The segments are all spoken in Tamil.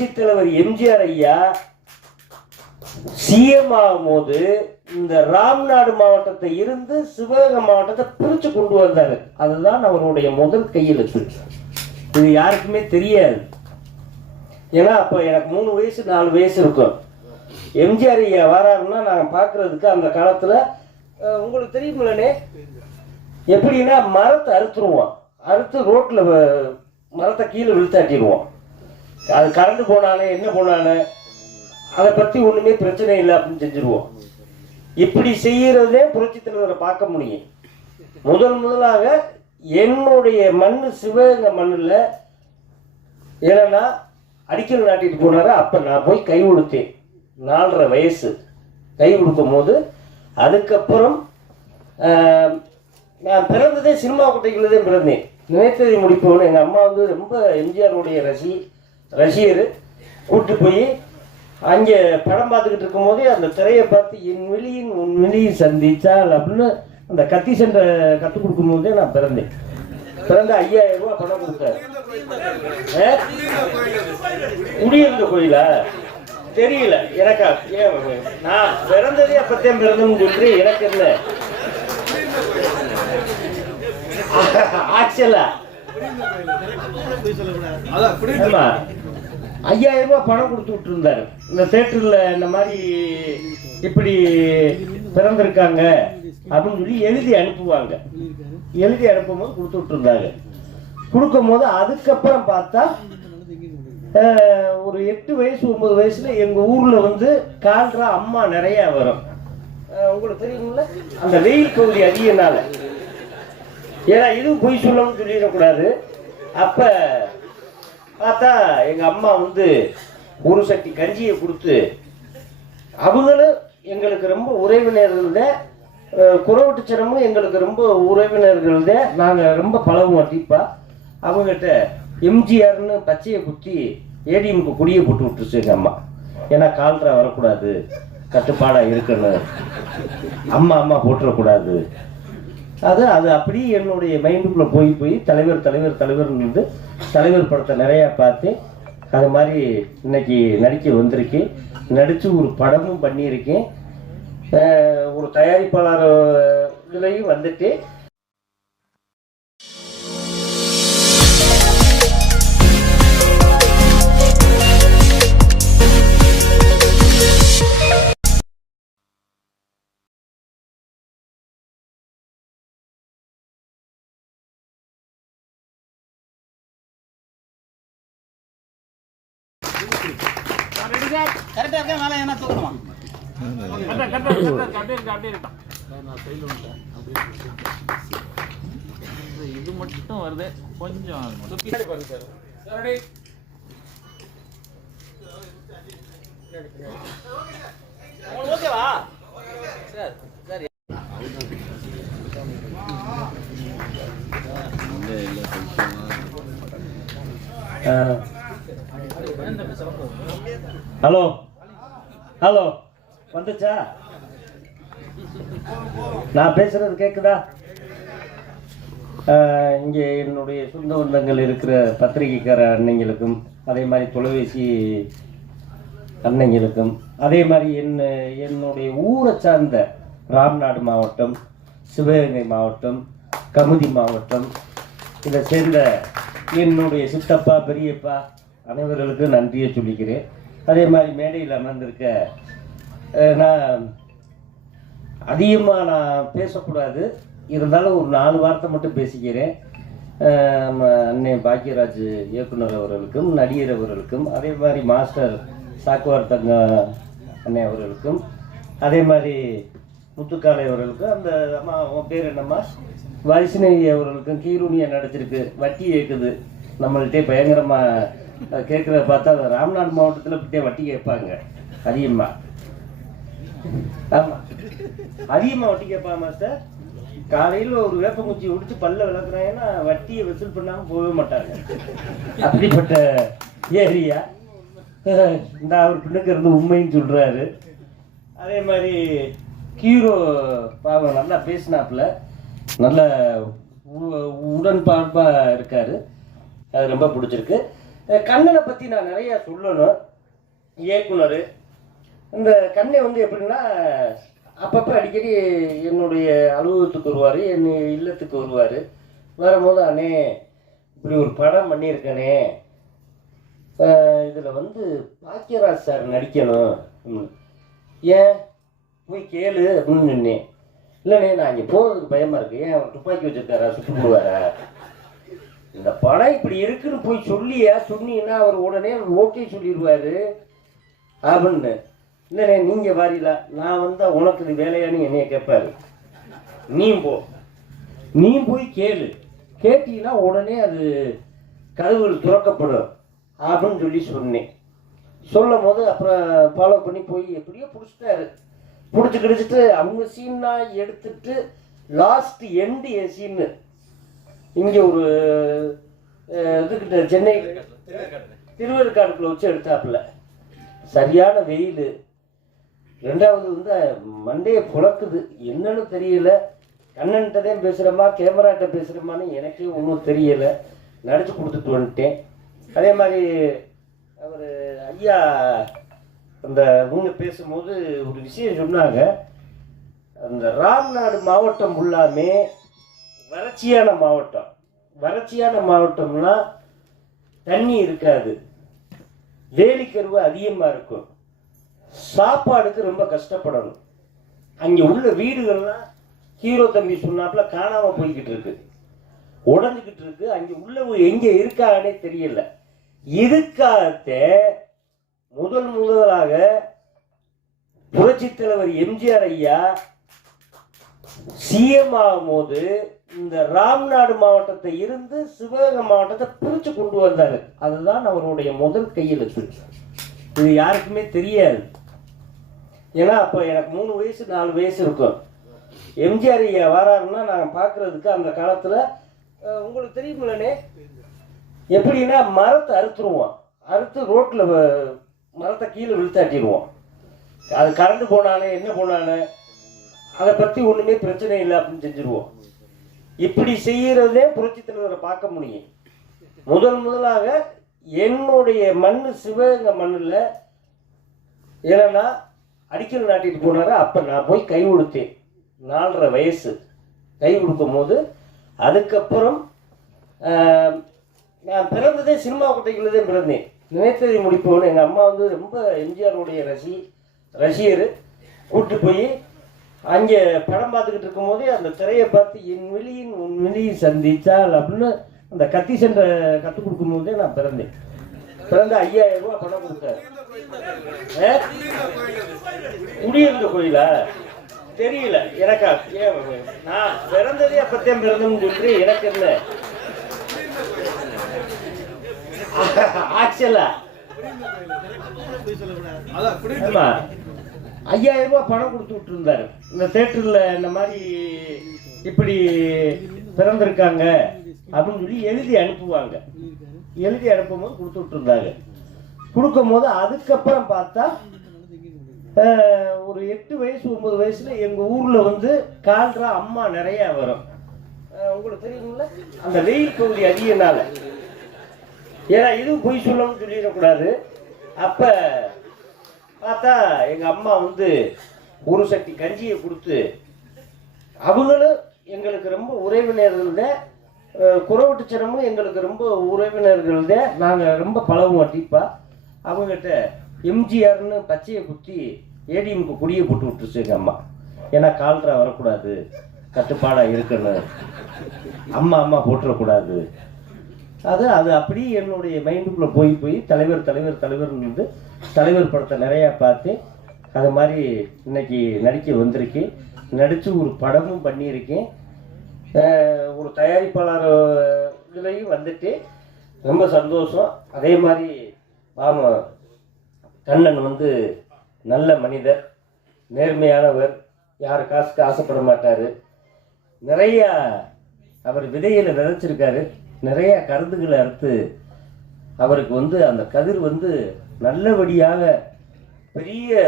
புரட்சி தலைவர் எம்ஜிஆர் ஐயா சிஎம் ஆகும்போது இந்த ராம்நாடு மாவட்டத்தை இருந்து சிவகங்கை மாவட்டத்தை பிரிச்சு கொண்டு வந்தாரு. அதுதான் அவருடைய முதல் கையெழுத்து. இது யாருக்குமே தெரியாது. ஏன்னா அப்போ எனக்கு மூணு வயசு நாலு வயசு இருக்கும். எம்ஜிஆர் ஐயா வராருன்னா நாங்கள் பார்க்கறதுக்கு அந்த காலத்தில் உங்களுக்கு தெரியுமில்லனே எப்படின்னா மரத்தை அறுத்துருவோம். அறுத்து ரோட்டில் மரத்தை கீழே விழுத்தாட்டிடுவோம். அது கரண்ட் போனாலே என்ன போனாலே அதை பற்றி ஒன்றுமே பிரச்சனை இல்லை அப்படின்னு செஞ்சுருவோம். இப்படி செய்கிறதே புரட்சி தலைவரை பார்க்க முடியும். முதல் முதலாக என்னுடைய மண் சிவகங்கை மண்ணில் ஏன்னா அடிக்கல் நாட்டிட்டு போனாரு. அப்போ நான் போய் கை கொடுத்தேன் நாலரை வயசு. கை கொடுக்கும் போது அதுக்கப்புறம் நான் பிறந்ததே சினிமா குட்டைகளில் தான் பிறந்தேன். நினைத்ததை முடிப்பவன் எங்கள் அம்மா வந்து ரொம்ப எம்ஜிஆருடைய ரசி. ரசிகர் கூட்டு போய் அங்கே படம் பார்த்துக்கிட்டு இருக்கும்போதே அந்த திரையை பார்த்து என் வெளியின் உன் வெளியை சந்திச்சால் அப்படின்னு அந்த கத்தி சண்டை கற்றுக் கொடுக்கும்போதே நான் பிறந்தேன். பிறந்த ஐயாயிரம் ரூபாய் பணம் கொடுத்தாரு? குடியிருந்த கோயிலா? தெரியல. எனக்கா ஏன் நான் பிறந்ததே அப்பத்தான் பிறந்தேன்னு சொல்லி எனக்கு என்ன? ஆக்சுவலா ஐயாயிரம் ரூபாய் பணம் கொடுத்து விட்டுருந்தாரு. இந்த தேட்டரில் இந்த மாதிரி இப்படி பிறந்திருக்காங்க அப்படின்னு சொல்லி எழுதி அனுப்புவாங்க. எழுதி அனுப்பும்போது கொடுத்து விட்டுருந்தாங்க கொடுக்கும்போது அதுக்கப்புறம் பார்த்தா ஒரு எட்டு வயசு ஒன்பது வயசுல எங்க ஊர்ல வந்து கால்ரா அம்மா நிறைய வரும். உங்களுக்கு தெரியுங்களா அந்த வெயில் பகுதி அதிகனால. ஏன்னா இதுவும் பொய் சொல்லணும்னு சொல்லிடக்கூடாது. அப்போ பார்த்தா எங்கள் அம்மா வந்து ஒரு சட்டி கஞ்சியை கொடுத்து அவங்களும் எங்களுக்கு ரொம்ப உறவினர்கள் தான் குறவட்டுச்சனமும் எங்களுக்கு ரொம்ப உறவினர்கள் நாங்கள் ரொம்ப பழகுவோம் டீப்பா அவங்ககிட்ட எம்ஜிஆர்னு பச்சையை குத்தி ஏடிஎம்க்கு கொடியை போட்டு விட்டுருச்சு எங்கள் அம்மா. ஏன்னா கால்ரா வரக்கூடாது கட்டுப்பாடாக இருக்கணும். அம்மா அம்மா போட்டுறக்கூடாது. அது அது அப்படி என்னுடைய மைண்டுக்குள்ளே போய் போய் தலைவர் தலைவர் தலைவர்னு வந்து தலைவர் படத்தை நிறையா பார்த்து அது மாதிரி இன்னைக்கு நடிக்க வந்திருக்கேன் நடித்து ஒரு படமும் பண்ணியிருக்கேன். ஒரு தயாரிப்பாளர் இதுலேயும் வந்துட்டு இது மட்டும் வருது. கொஞ்சம் ஓகேவா சார் சார் ஹலோ. ஹலோ. வந்துச்சா? நான் பேசுறது கேக்குதா? இங்கே என்னுடைய சொந்த பந்தங்கள் இருக்கிற பத்திரிகைக்கார அன்னைங்களுக்கும் அதே மாதிரி தொலைபேசி அன்னைங்களுக்கும் அதே மாதிரி என்ன என்னுடைய ஊரை சார்ந்த ராம்நாடு மாவட்டம் சிவகங்கை மாவட்டம் கமுதி மாவட்டம் இதை சேர்ந்த என்னுடைய சித்தப்பா பெரியப்பா அனைவர்களுக்கும் நன்றியை சொல்லிக்கிறேன். அதே மாதிரி மேடையில் அமர்ந்திருக்க நான் அதிகமாக நான் பேசக்கூடாது. இருந்தாலும் ஒரு நாலு வார்த்தை மட்டும் பேசிக்கிறேன். அன்னை நம்ம இயக்குனர் அவர்களுக்கும் நடிகர் அவர்களுக்கும் அதே மாதிரி மாஸ்டர் சாக்குவார் தங்க அண்ணன் அவர்களுக்கும் அதே மாதிரி முத்துக்காலை அவர்களுக்கும் அந்த அம்மா உன் பேர் என்னம்மா? வைஷ்ணவி அவர்களுக்கும் கீரூனியா நடிச்சிருக்கு வட்டி கேட்குது நம்மள்கிட்டே பயங்கரமாக கேட்குறத பார்த்தா ராம்நாடு ராம்நாத் மாவட்டத்தில் இப்படியே வட்டி கேட்பாங்க அதிகமாக ஆமாம் அதிகமாக வட்டி கேட்பாங்க மாஸ்டர். காலையில் ஒரு வேப்பங்குச்சி உடிச்சு பல்ல விளக்குறாங்கன்னா வட்டியை வசூல் பண்ணாமல் போகவே மாட்டாங்க. அப்படிப்பட்ட ஏரியா. இந்த அவர் பின்னுக்கு இருந்து உண்மைன்னு சொல்கிறாரு அதே மாதிரி ஹீரோ பாவம் நல்லா பேசினாப்புல. நல்ல உ- உடன்பார்ப்பாக இருக்காரு. அது ரொம்ப பிடிச்சிருக்கு. கண்ணனை பற்றி நான் நிறையா சொல்லணும். இயக்குனர் இந்த கண்ணை வந்து எப்படின்னா அப்பப்போ அடிக்கடி என்னுடைய அலுவலகத்துக்கு வருவார் என் இல்லத்துக்கு வருவார். வரும்போது அண்ணே இப்படி ஒரு படம் பண்ணியிருக்கனே. இதில் வந்து பாக்கியராஜ் சார் நடிக்கணும். ம். ஏன்? போய் கேளு அப்படின்னு நின்னேன். இல்லைண்ணே நான் இங்கே போகிறதுக்கு பயமாக இருக்கு. ஏன் அவர் துப்பாக்கி வச்சுருக்காரா சுட்டு போடுவாரா? இந்த படம் இப்படி இருக்குன்னு போய் சொல்லியா? சொன்னீங்கன்னா அவர் உடனே ஓகே சொல்லிடுவாரு. அப்படின்னு. இல்லைண்ணே நீங்கள் வாரில நான் வந்தால் உனக்கு இது வேலையான்னு என்னைய கேட்பாரு நீ போ. நீ போய் கேளு. கேட்டீங்கன்னா உடனே அது கதவுகள் திறக்கப்படும் அப்படின்னு சொல்லி சொன்னேன். சொல்லும் போது அப்புறம் ஃபாலோ பண்ணி போய் எப்படியோ பிடிச்சிட்டாரு. பிடிச்சி கிடிச்சிட்டு அவங்க சீன்னா எடுத்துட்டு லாஸ்ட் எண்டு என் சீனு இங்கே ஒரு இதுக்கிட்ட சென்னை திருவேற்காடுக்குள்ள வச்சு எடுத்தாப்புல. சரியான வெயில். ரெண்டாவது வந்து மண்டையை புழக்குது. என்னன்னு தெரியல. கண்ணன்கிட்ட தான் பேசுகிறோமா கேமராட்ட பேசுகிறோமான்னு எனக்கே ஒன்றும் தெரியலை. நடிச்சு கொடுத்துட்டு வந்துட்டேன். அதே மாதிரி அவர் ஐயா அந்த இவங்க பேசும்போது ஒரு விஷயம் சொன்னாங்க. அந்த ராம்நாடு மாவட்டம் ஃபுல்லாமே வறட்சியான மாவட்டம். வறட்சியான மாவட்டம்னா தண்ணி இருக்காது. வேலிக்கருவு அதிகமாக இருக்கும். சாப்பாடுக்கு ரொம்ப கஷ்டப்படணும். அங்கே உள்ள வீடுகள்லாம் ஹீரோ தம்பி சொன்னாப்புல காணாமல் போய்கிட்டு இருக்கு. உடஞ்சிக்கிட்டு இருக்கு. அங்கே உள்ள எங்கே இருக்காங்கன்னே தெரியல. இதுக்காகத்தே முதல் முதலாக புரட்சி தலைவர் எம்ஜிஆர் ஐயா சிஎம் ஆகும்போது இந்த ராம்நாடு மாவட்டத்தை இருந்து சிவகங்கை மாவட்டத்தை பிரித்து கொண்டு வந்தார். அதுதான் அவருடைய முதல் கையெழுத்து. இது யாருக்குமே தெரியாது. ஏன்னா அப்போ எனக்கு மூணு வயசு நாலு வயசு இருக்கும். எம்ஜிஆர் ஐயா வராருன்னா நாங்கள் பார்க்குறதுக்கு அந்த காலத்தில் உங்களுக்கு தெரியுமில்லனே எப்படின்னா மரத்தை அறுத்துருவோம். அறுத்து ரோட்டில் மரத்தை கீழே விழுத்தாட்டிடுவோம். அது கரண்டு போனானே என்ன போனானே அதை பற்றி ஒன்றுமே பிரச்சனை இல்லை அப்படின்னு செஞ்சுருவோம். இப்படி செய்கிறதே புரட்சி தலைவரை பார்க்க முடியும். முதல் முதலாக என்னுடைய மண் சிவகங்கை மண்ணில் ஏன்னா அடிக்கல் நாட்டிட்டு போனார்? அப்போ நான் போய் கை கொடுத்தேன் நாலரை வயசு. கை கொடுக்கும் போது அதுக்கப்புறம் நான் பிறந்ததே சினிமா கொட்டைக்குள்ளே தான் பிறந்தேன். நினைத்ததை முடிப்பவன் எங்கள் அம்மா வந்து ரொம்ப எம்ஜிஆருடைய ரசி ரசிகர். கூப்பிட்டு போய் அங்கே படம் பார்த்துக்கிட்டு இருக்கும்போதே அந்த திரையை பார்த்து என் வெளியின் உன் வெளியை சந்தித்தாள் அப்படின்னு அந்த கத்தி சென்ற கற்றுக் கொடுக்கும் போதே நான் பிறந்தேன். பிறந்த ஐயாயிரம் ரூபா பணம் கொடுத்தாரு. குடியிருந்த கோயிலா? தெரியல. எனக்கா? நான் பிறந்ததே அப்பத்தான் பிறந்தேன்னு சொல்லி எனக்கு என்ன? ஆக்சுவலா ஆமா. ஐயாயிரம் ரூபாய் பணம் கொடுத்து விட்டுருந்தாரு. இந்த தேட்டரில் இந்த மாதிரி இப்படி பிறந்திருக்காங்க அப்படின்னு சொல்லி எழுதி அனுப்புவாங்க. எழுதி அனுப்பும்போது கொடுத்து கொடுக்கும் போது அதுக்கப்புறம் பார்த்தா ஒரு எட்டு வயசு ஒன்பது வயசுல எங்க ஊர்ல வந்து கால்ரா அம்மா நிறைய வரும். உங்களுக்கு தெரியுங்களா அந்த வெயில் பகுதி அதிகனால. ஏன்னா இதுவும் பொய் சொல்லணும்னு சொல்லிடக்கூடாது. அப்ப பார்த்தா எங்க அம்மா வந்து ஒரு சட்டி கஞ்சியை கொடுத்து அவங்களும் எங்களுக்கு ரொம்ப உறவினர்கள் குறவட்டுச்சனமும் எங்களுக்கு ரொம்ப உறவினர்கள் நாங்கள் ரொம்ப பழகுவோம் டீப்பா. அவங்ககிட்ட எம்ஜிஆர்னு பச்சையை குத்தி ஏடிஎம்க்கு குடியை போட்டு விட்டுருச்சு எங்கள் அம்மா. ஏன்னா கால்ரா வரக்கூடாது கட்டுப்பாடாக இருக்கணும். அம்மா அம்மா போட்டுறக்கூடாது அது அது அப்படி என்னுடைய மைண்டுக்குள்ளே போய் போய் தலைவர் தலைவர் தலைவர்னு இருந்து தலைவர் படத்தை நிறையா பார்த்து அது மாதிரி இன்னைக்கு நடிக்க வந்திருக்கேன் நடித்து ஒரு படமும் பண்ணியிருக்கேன். ஒரு தயாரிப்பாளர் இதுலேயும் வந்துட்டு ரொம்ப சந்தோஷம். அதே மாதிரி ஆமா கண்ணன் வந்து நல்ல மனிதர் நேர்மையானவர் யார் காசுக்கு ஆசைப்பட மாட்டார். நிறையா அவர் விதைகளை விதைச்சிருக்காரு. நிறையா கருத்துக்களை அறுத்து அவருக்கு வந்து அந்த கதிர் வந்து நல்லபடியாக பெரிய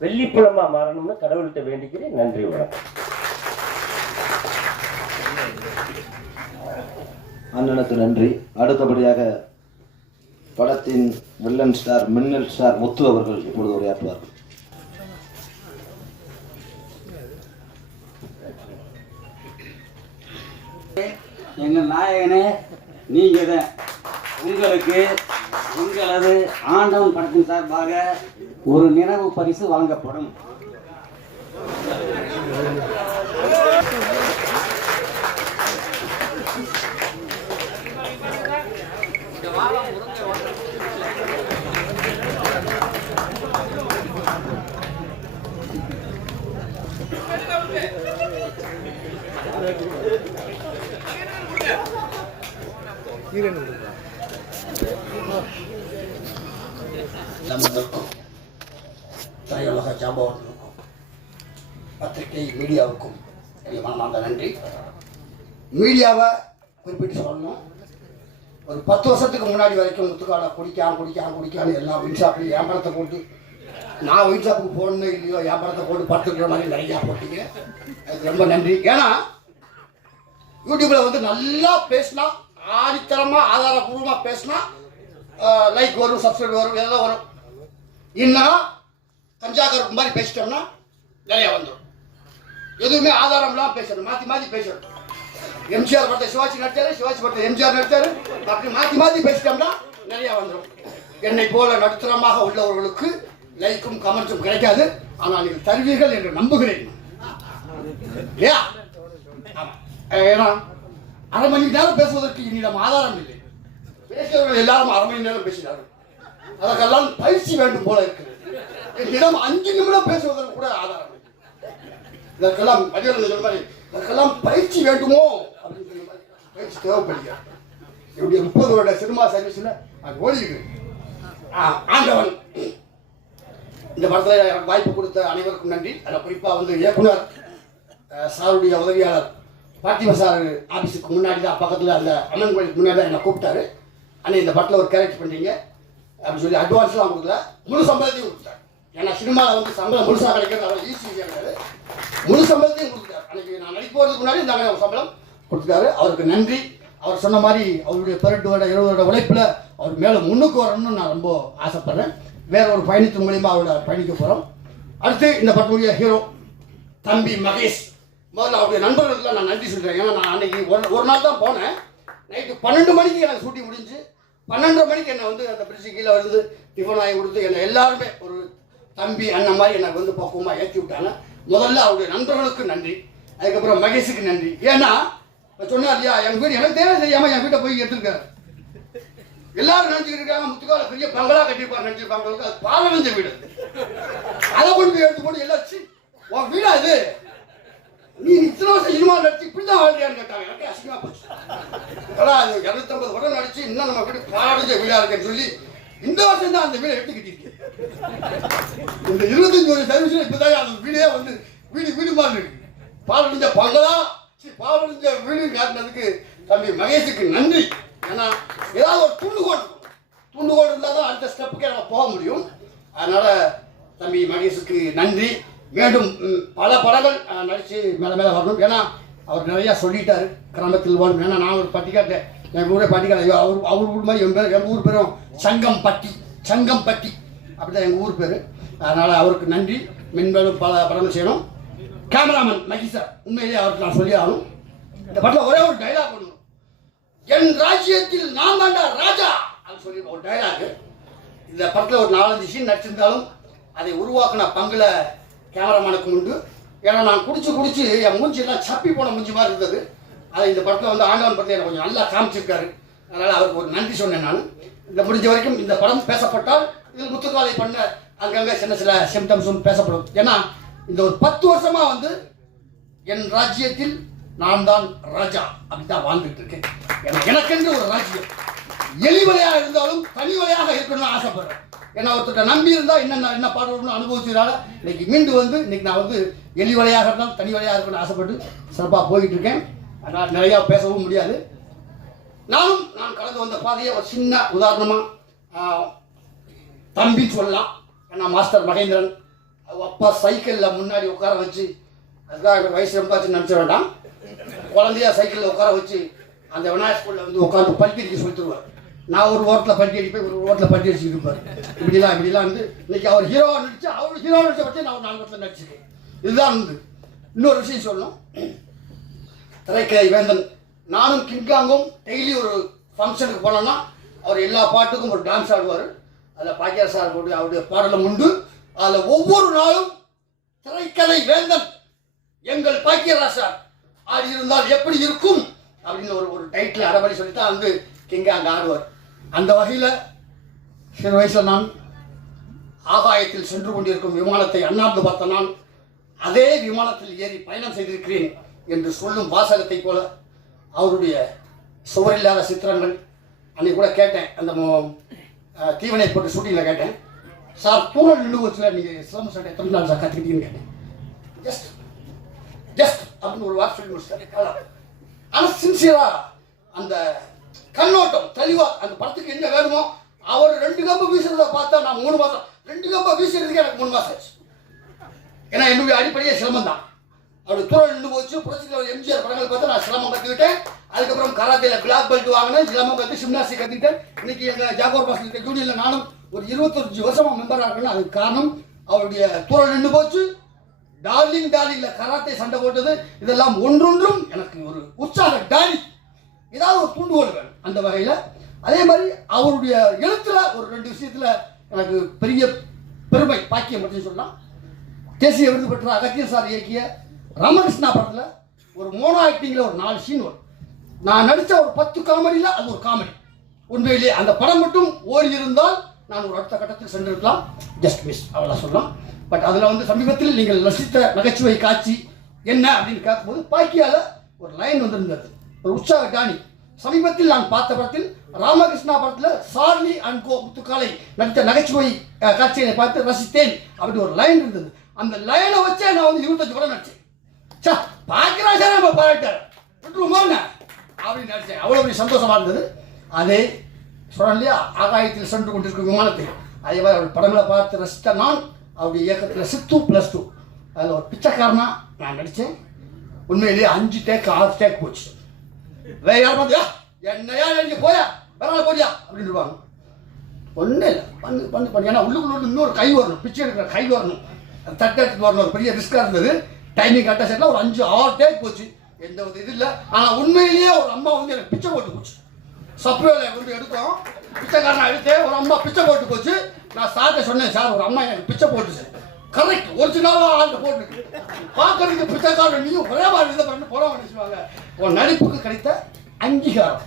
வெள்ளிப்பழமாக மாறணும்னு கடவுள்கிட்ட வேண்டிக்கிறேன். நன்றி வணக்கம். அண்ணனுக்கு நன்றி. அடுத்தபடியாக படத்தின் வில்லன் ஸ்டார் மின்னல் ஸ்டார் முத்து அவர்கள் இப்பொழுது உரையாற்றுவார்கள். எங்கள் நாயகனே நீங்கள் தான் உங்களுக்கு உங்களது ஆண்டவன் படத்தின் சார்பாக ஒரு நினைவு பரிசு வழங்கப்படும். நமக்கும் திரையுலக ஜாம்பவத்திற்கும் பத்திரிகை மீடியாவுக்கும் என்னுடைய மனமார்ந்த நன்றி மீடியாவை குறிப்பிட்டு சொல்லணும். ஒரு பத்து வருஷத்துக்கு முன்னாடி வரைக்கும் முத்துக்காடை குடிக்கான் குடிக்கான் குடிக்கான்னு எல்லாம் வின்ஷாப்பில் வியாபாரத்தை போட்டு நான் ஒயிட் ஷாப்புக்கு போடணும் இல்லையோ வியாபாரத்தை போட்டு படுத்துக்கிற மாதிரி நிறையா போட்டீங்க. அதுக்கு ரொம்ப நன்றி. ஏன்னா யூடியூப்ல வந்து நல்லா பேசினா ஆணித்தரமாக ஆதாரபூர்வமாக பேசினா லைக் வரும் சப்ஸ்கிரைப் வரும் எல்லாம் வரும். இன்னும் கஞ்சாகர் மாதிரி பேசிட்டோம்னா நிறையா வந்துடும் எதுவுமே ஆதாரம்லாம் பேசணும் மாற்றி மாற்றி பேசணும். எம்ஜிஆர் படத்தை சிவாஜி நடித்தாரு சிவாஜி படத்தை எம்ஜிஆர் நடித்தார் அப்படி மாற்றி மாற்றி பேசிட்டோம்னா நிறையா வந்துடும் என்னை போல நடுத்தரமாக உள்ளவர்களுக்கு லைக்கும் கமெண்ட்ஸும் கிடைக்காது. ஆனால் நீங்கள் தருவீர்கள் என்று நம்புகிறேன். இல்லையா? ஏன்னா அரை மணி நேரம் பேசுவதற்கு என்னிடம் ஆதாரம் இல்லை. பேசியவர்கள் எல்லாரும் அரை மணி நேரம் பேசினார்கள். அதற்கெல்லாம் பயிற்சி வேண்டும் போல இருக்கிறது. என்னிடம் அஞ்சு நிமிடம் பேசுவதற்கு கூட ஆதாரம் இல்லை. இதற்கெல்லாம் மதியம் மாதிரி இதற்கெல்லாம் பயிற்சி வேண்டுமோ? அப்படின்னு சொல்லி பயிற்சி தேவைப்படுகிறது. என்னுடைய முப்பது வருட சினிமா சர்வீஸில் நான் ஓடிக்கிறேன் ஆண்டவன் இந்த படத்தில் எனக்கு வாய்ப்பு கொடுத்த அனைவருக்கும் நன்றி. அதில் குறிப்பாக வந்து இயக்குனர் சாருடைய உதவியாளர் பார்த்திப சார் ஆஃபீஸுக்கு முன்னாடி தான் பக்கத்தில் அந்த அம்மன் கோயிலுக்கு முன்னாடி தான் என்னை கூப்பிட்டாரு. அண்ணே இந்த படத்தில் ஒரு கேரக்டர் பண்ணுறீங்க அப்படின்னு சொல்லி அட்வான்ஸ்லாம் கொடுக்கல. முழு சம்பளத்தையும் கொடுத்தாரு ஏன்னா சினிமாவில் வந்து சம்பளம் முழுசாக கிடைக்கிறது அவ்வளோ ஈஸி கிடையாது. முழு சம்பளத்தையும் கொடுத்தாரு அன்றைக்கி நான் நடிக்க போகிறதுக்கு முன்னாடி இந்த சம்பளம் கொடுத்துட்டாரு. அவருக்கு நன்றி. அவர் சொன்ன மாதிரி அவருடைய பதினெட்டு வருட இருபது வருட உழைப்பில் அவர் மேலே முன்னுக்கு வரணும்னு நான் ரொம்ப ஆசைப்பட்றேன். வேற ஒரு பயணத்தின் மூலியமாக அவரோட பயணிக்க போகிறோம் அடுத்து இந்த படத்துடைய ஹீரோ தம்பி மகேஷ். முதல்ல அவருடைய நண்பர்களுக்கு நான் நன்றி சொல்கிறேன் ஏன்னா நான் அன்னைக்கு ஒரு ஒரு நாள் தான் போனேன். நைட்டு பன்னெண்டு மணிக்கு எனக்கு ஷூட்டிங் முடிஞ்சு பன்னெண்டரை மணிக்கு என்னை வந்து அந்த பிரிட்ஜு கீழே வந்து டிஃபன் வாங்கி கொடுத்து என்னை எல்லாருமே ஒரு தம்பி அண்ணன் மாதிரி எனக்கு வந்து பக்குவமாக ஏற்றி விட்டாங்க. முதல்ல அவருடைய நண்பர்களுக்கு நன்றி. அதுக்கப்புறம் மகேஷுக்கு நன்றி. ஏன்னா இப்போ சொன்னார் இல்லையா என் வீடு எனக்கு தேவை தெரியாமல் என் வீட்டை போய் எடுத்துருக்காரு. எல்லாரும் நினைச்சுக்கிட்டு இருக்காங்க முத்துக்கால பெரிய பங்களா கட்டியிருப்பாங்க நினைச்சிருப்பாங்க அது பாலடைஞ்ச வீடு அதை. கொண்டு போய் எடுத்து போட்டு எல்லாம் உன் வீடா இது நீ இத்தனை வருஷம் சினிமா நடிச்சு இப்படி தான் வாழ்றியான்னு கேட்டாங்க. எனக்கு அசிங்கமா போச்சு. அடா அது இரநூத்தம்பது வருடம் நடிச்சு இன்னும் நம்ம வீடு பாலடைஞ்ச வீடா இருக்குன்னு சொல்லி இந்த வருஷம் தான் அந்த வீடை எடுத்து இந்த இருபத்தஞ்சு வருஷம் சர்வீஸ்ல இப்பதான் அந்த வீடே வந்து வீடு வீடு மாதிரி இருக்கு. பாலடைஞ்ச பங்களா பாலடைஞ்ச வீடு காட்டினதுக்கு தம்பி மகேஷுக்கு நன்றி. ஏன்னா ஏதாவது ஒரு துண்டுகோடு இருக்கும். துண்டுகோடு இருந்தால் தான் அடுத்த ஸ்டெப்புக்கே நம்ம போக முடியும். அதனால் தம்பி மகேஷுக்கு நன்றி. மீண்டும் பல படங்கள் நடித்து மேலே மேலே வரணும். ஏன்னா அவர் நிறையா சொல்லிட்டார். கிராமத்தில் வாழும் ஏன்னா நான் ஒரு பட்டிக்காட்டேன் எங்கள் ஊரே பட்டிக்காடு ஐயோ, அவர் அவர் ஊர் மாதிரி என் பேர் எங்கள் ஊர் பேரும் சங்கம்பட்டி சங்கம்பட்டி அப்படிதான் எங்கள் ஊர் பேர். அதனால் அவருக்கு நன்றி. மென்மேலும் பல படங்கள் செய்யணும். கேமராமேன் மகிஷா உண்மையிலேயே அவருக்கு நான் சொல்லி ஆகணும். இந்த படத்தில் ஒரே ஒரு டைலாக் ஒன்று என் ராஜ்யத்தில் நான் தாண்டா ராஜா அப்படின்னு சொல்லி ஒரு டைலாக் இந்த படத்தில் ஒரு நாலஞ்சு சீன் நடிச்சிருந்தாலும் அதை உருவாக்கின பங்கில் கேமராமேனுக்கு உண்டு. ஏன்னா நான் குடிச்சு குடிச்சு என் மூஞ்சி எல்லாம் சப்பி போன மூஞ்சி மாதிரி இருந்தது. அதை இந்த படத்தில் வந்து ஆண்டவன் படத்தில் எனக்கு கொஞ்சம் நல்லா காமிச்சிருக்காரு. அதனால் அவருக்கு ஒரு நன்றி சொன்னேன் நான். இந்த முடிஞ்ச வரைக்கும் இந்த படம் பேசப்பட்டால் இதில் முத்துக்காலை பண்ண அங்கங்கே சின்ன சில சிம்டம்ஸும் பேசப்படும். ஏன்னா இந்த ஒரு பத்து வருஷமாக வந்து என் ராஜ்யத்தில் நான் தான் ராஜா. அப்படிதான் வாழ்ந்துட்டு இருக்கேன். எனக்கு எனக்கென்று ஒரு ராஜ்யம். எலிவலையாக இருந்தாலும் தனிவலையாக இருக்கணும்னு ஆசைப்படுறேன். ஏன்னா ஒருத்தர் நம்பி இருந்தால் என்ன என்ன பாடுறோம்னு அனுபவிச்சதால இன்னைக்கு மீண்டு வந்து இன்னைக்கு நான் வந்து எலிவலையாக இருந்தாலும் தனி வலையாக இருக்கணும்னு ஆசைப்பட்டு சிறப்பாக போயிட்டு இருக்கேன். அதனால் நிறையா பேசவும் முடியாது. நானும் நான் கடந்து வந்த பாதையை ஒரு சின்ன உதாரணமாக தம்பின்னு சொல்லலாம். ஏன்னா மாஸ்டர் மகேந்திரன். அப்பா சைக்கிளில் முன்னாடி உட்கார வச்சு அதுக்காக வயசு ரொம்ப நினச்ச வேண்டாம். குழந்தையா சைக்கிளில் உட்கார வச்சு அந்த விநாயகர் ஸ்கூலில் வந்து உட்காந்து பல்கடிக்க சொல்லி தருவார். நான் ஒரு ஓரத்தில் பட்டி அடிப்பேன் ஒரு ஓரத்தில் பட்டி அடிச்சுட்டு இருப்பார். இப்படிலாம் இப்படிலாம் வந்து இன்னைக்கு அவர் ஹீரோவாக நடிச்சு அவர் ஹீரோ நடிச்ச பற்றி நான் ஒரு நாலு படத்தில் நடிச்சிருக்கேன். இதுதான் வந்து. இன்னொரு விஷயம் சொல்லணும். திரைக்கதை வேந்தன். நானும் கிங்காங்கும் டெய்லி ஒரு ஃபங்க்ஷனுக்கு போனோன்னா அவர் எல்லா பாட்டுக்கும் ஒரு டான்ஸ் ஆடுவார். அதில் பாக்கியார் சார் கூட அவருடைய பாடலும் உண்டு. அதில் ஒவ்வொரு நாளும் திரைக்கதை வேந்தன். எங்கள் பாக்கியராஜ் சார் ஆடி இருந்தால் எப்படி இருக்கும்? அப்படின்னு ஒரு ஒரு டைட்டில் அரைபடி சொல்லித்தான் வந்து வந்து அங்கே ஆடுவார். அந்த வகையில் சிறு வயசில் நான் ஆகாயத்தில் சென்று கொண்டிருக்கும் விமானத்தை அண்ணாந்து பார்த்த நான் அதே விமானத்தில் ஏறி பயணம் செய்திருக்கிறேன் என்று சொல்லும் வாசகத்தை போல அவருடைய சுவரில்லாத சித்திரங்கள். அன்னைக்கு கூட கேட்டேன் அந்த தீவனை போட்டு ஷூட்டிங்கில் கேட்டேன். சார் தூரல் நிலுவத்தில் நீங்கள் சிலம்பு சட்டை எத்தனை நாள் சார் கற்றுக்கிட்டீங்கன்னு கேட்டேன். ஜஸ்ட் ஜஸ்ட் அப்படின்னு ஒரு வார்த்தை சொல்லி முடிச்சிட்டாரு. ஆனால் சின்சியராக அந்த கண்ணோட்டம் தெளிவா அந்த படத்துக்கு என்ன வேணுமோ அவர் ரெண்டு கம்பு வீசுறத பார்த்தா நான் மூணு மாதம் ரெண்டு கம்பை வீசுறதுக்கு எனக்கு மூணு மாதம் ஆச்சு. ஏன்னா என்னுடைய அடிப்படையே சிரமம் தான் அவருடைய தூரம் நின்று போச்சு புரட்சியில் எம்ஜிஆர் படங்கள் பார்த்து நான் சிரமம் கற்றுக்கிட்டேன் அதுக்கப்புறம் கராத்தேல பிளாக் பெல்ட் வாங்கினேன் சிரமம் கற்று சிம்னாசி கற்றுக்கிட்டேன் இன்னைக்கு எங்கள் ஜாகோர் பாஸ் யூனியனில் நானும் ஒரு இருபத்தஞ்சு வருஷமாக மெம்பராக இருக்கேன்னு அதுக்கு காரணம் அவருடைய தூரம் நின்று போச்சு. டார்லிங் டார்லிங்ல கராத்தே சண்டை போட்டது இதெல்லாம் ஒன்றொன்றும் எனக்கு ஒரு உற்சாக டாலி ஏதாவது ஒரு தூண்டுகோல் வேணும் அந்த வகையில். அதே மாதிரி அவருடைய எழுத்துல ஒரு ரெண்டு விஷயத்துல எனக்கு பெரிய பெருமை பாக்கியம் அப்படின்னு சொன்னால் தேசிய விருது பெற்ற அகத்தியன் சார் இயக்கிய ராமகிருஷ்ணா படத்தில் ஒரு மோனோ ஆக்டிங்கில் ஒரு நாலு சீன் வரும். நான் நடித்த ஒரு பத்து காமெடியில் அது ஒரு காமெடி உண்மையிலேயே அந்த படம் மட்டும் ஓடி இருந்தால் நான் ஒரு அடுத்த கட்டத்தில் சென்றிருக்கலாம். ஜஸ்ட் மிஸ் அவ்வளோ சொல்லலாம். பட் அதில் வந்து சமீபத்தில் நீங்கள் ரசித்த நகைச்சுவை காட்சி என்ன அப்படின்னு கேட்கும்போது பாக்கியால ஒரு லைன் வந்திருந்தது. ஒரு உற்சாக காணி. சமீபத்தில் நான் பார்த்த படத்தில் ராமகிருஷ்ணா படத்தில் சார்லி அண்ட் கோ முத்துக்காலை நடித்த நகைச்சுவை காட்சியை பார்த்து ரசித்தேன் அப்படின்னு ஒரு லைன் இருந்தது. அந்த லைனை வச்சே நான் வந்து இருபத்தஞ்சு படம் நடிச்சேன். சா சார் நம்ம பாராட்டார். விட்டுருமா அப்படின்னு நடித்தேன் அவ்வளோ பெரிய சந்தோஷமாக இருந்தது. அதே சொல்றேன் இல்லையா? ஆகாயத்தில் சென்று கொண்டிருக்கும் விமானத்தில். அதே மாதிரி அவர் படங்களை பார்த்து ரசித்த நான் அவருடைய இயக்கத்தில் சித்து ப்ளஸ் டூ அதில் ஒரு பிச்சைக்காரனா நான் நடித்தேன் உண்மையிலேயே அஞ்சு டேக் ஆறு டேக் போச்சு. வேற யாரும் பார்த்தியா? என்னையா நடிக்க போயா? வேற போடியா இருப்பாங்க ஒன்றும் இல்லை. பண்ணு பண்ணு பண்ணு. ஏன்னா உள்ளுக்குள்ள இன்னொரு கை வரணும். பிச்சை எடுக்கிற கை வரணும். தட்டை எடுத்துட்டு வரணும். ஒரு பெரிய ரிஸ்க்காக இருந்தது. டைமிங் கரெக்டாக செட்டில் ஒரு அஞ்சு ஆறு டேக் போச்சு. எந்த ஒரு இது இல்லை. ஆனால் உண்மையிலேயே ஒரு அம்மா வந்து எனக்கு பிச்சை போட்டு போச்சு. சப்வேல கொண்டு எடுத்தோம். பிச்சைக்காரன் எடுத்தேன் ஒரு அம்மா பிச்சை போட்டு போச்சு. நான் சார்ட்ட சொன்னேன் சார் ஒரு அம்மா எனக்கு பிச்சை போட்டுச்சு. கரெக்ட் ஒரிஜினலாக ஆள்கிட்ட போட்டுருக்கு. பார்க்கறதுக்கு பிச்சைக்காரன் நீயும் ஒரே மாதிரி இதை பண்ணி போட சொல்லுவாங்க உன் நடிப்புக்கு கிடைத்த அங்கீகாரம்.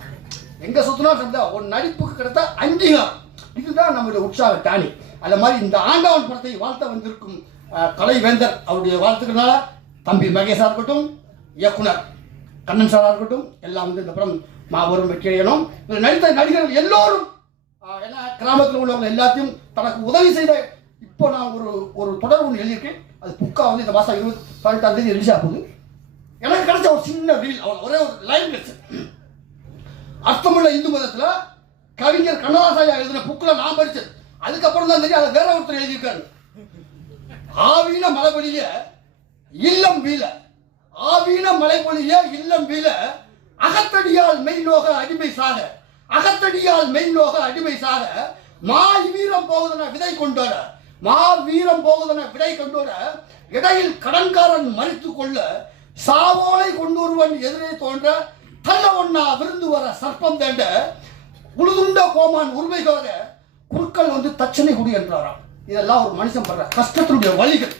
எங்க சுத்தினாலும் சந்தா உன் நடிப்புக்கு கிடைத்த அங்கீகாரம். இதுதான் நம்முடைய உற்சாக டானி அந்த மாதிரி இந்த ஆண்டவன் படத்தை வாழ்த்த வந்திருக்கும் கலைவேந்தர் அவருடைய வாழ்த்துக்கனால தம்பி மகேஷா இருக்கட்டும் இயக்குனர் கண்ணன் சாரா இருக்கட்டும் எல்லாம் வந்து இந்த படம் மாபெரும் வெற்றியனும் நடித்த நடிகர்கள் எல்லோரும் ஏன்னா கிராமத்தில் உள்ளவங்க எல்லாத்தையும் தனக்கு உதவி செய்த இப்போ நான் ஒரு ஒரு தொடர் ஒன்று எழுதியிருக்கேன். அது புக்கா வந்து இந்த மாதம் இருபது பதினெட்டாம் தேதி ரிலீஸ் ஆகுது எனக்கு கிடைச்ச ஒரு சின்ன ரீல் அவன் ஒரே ஒரு லைன் கிடைச்சு அர்த்தமுள்ள இந்து மதத்தில் கவிஞர் கண்ணதாசாயா எழுதின புக்கில் நான் படித்தது அதுக்கப்புறம் தான் தெரியும் அதை வேற ஒருத்தர் எழுதியிருக்காரு. ஆவீன மலைபொழிய இல்லம் வீல ஆவீன மலைபொழிய இல்லம் வீல அகத்தடியால் மெய்லோக அடிமை சாக. அகத்தடியால் மெய்லோக அடிமை சாக. மா வீரம் போகுதன விதை கொண்டோர மா வீரம் போகுதன விதை கொண்டோர இடையில் கடன்காரன் மறித்து கொள்ள. சாவோலை கொண்டொருவன் எதிரே தோன்ற. தள்ள ஒன்னா விருந்து வர சர்ப்பம் தேண்ட உழுதுண்ட கோமான் உரிமைக்காக குருக்கள் வந்து தச்சனை குடி என்றாராம். இதெல்லாம் ஒரு மனுஷன் படுற கஷ்டத்தினுடைய வழிகள்.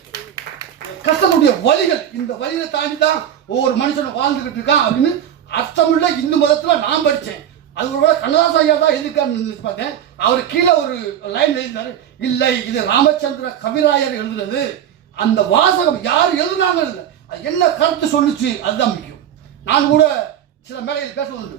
கஷ்டத்தினுடைய வழிகள். இந்த வழிகளை தாண்டி தான் ஒவ்வொரு மனுஷனை வாழ்ந்துகிட்டு இருக்கான் அப்படின்னு அர்த்தமுள்ள இந்து மதத்தில் நான் படித்தேன் அது ஒரு கண்ணதாசன் ஐயா தான் எதுக்கான்னு பார்த்தேன். அவர் கீழே ஒரு லைன் எழுதினாரு இல்லை இது ராமச்சந்திர கவிராயர் எழுதுனது. அந்த வாசகம் யார் எழுதுனாங்க என்ன கருத்து சொல்லுச்சு அதுதான் முக்கியம். நான் கூட சில மேடையில் பேசுவது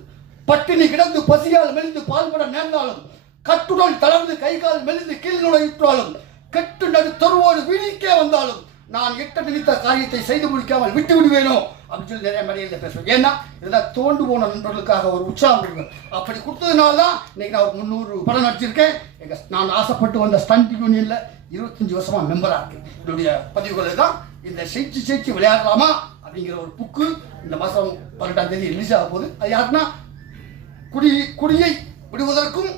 பட்டினி கிடந்து பசியால் மெலிந்து பால்பட நேர்ந்தாலும் கட்டுடன் தளர்ந்து கை கால் மெலிந்து கீழ் நுழையிற்றாலும் கெட்டு நடு தொருவோடு வீணிக்கே வந்தாலும் நான் எட்ட நினைத்த காரியத்தை செய்து முடிக்காமல் விட்டு விடுவேனோ? அப்படின்னு சொல்லி நிறைய மேடையில் பேசுவேன் ஏன்னா இதெல்லாம் தோண்டு போன நண்பர்களுக்காக ஒரு உற்சாகம் கொடுக்கும் அப்படி கொடுத்ததுனால தான் இன்னைக்கு நான் ஒரு முந்நூறு படம் நடிச்சிருக்கேன். எங்க நான் ஆசைப்பட்டு வந்த ஸ்டண்ட் யூனியன்ல இருபத்தஞ்சு வருஷமா மெம்பராக இருக்கேன். என்னுடைய பதிவுகளை தான் இந்த செஞ்சு செஞ்சு விளையாடலாமா அப்படிங்கிற ஒரு புக்கு இந்த மாதம் பன்னெண்டாம் தேதி ரிலீஸ் ஆக போகுது. அது யாருன்னா குடி குடியை விடுவதற்கும்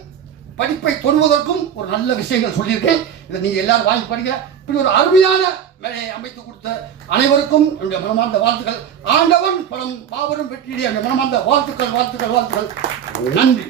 படிப்பை தொடுவதற்கும் ஒரு நல்ல விஷயங்கள் சொல்லியிருக்கேன். இதை நீங்கள் எல்லாரும் வாங்கி படிங்க. இப்படி ஒரு அருமையான மேலே அமைத்து கொடுத்த அனைவருக்கும் என்னுடைய மனமார்ந்த வாழ்த்துக்கள். ஆண்டவன் பலம் மாபெரும் வெற்றியுடைய மனமார்ந்த வாழ்த்துக்கள் வாழ்த்துக்கள் வாழ்த்துக்கள். நன்றி.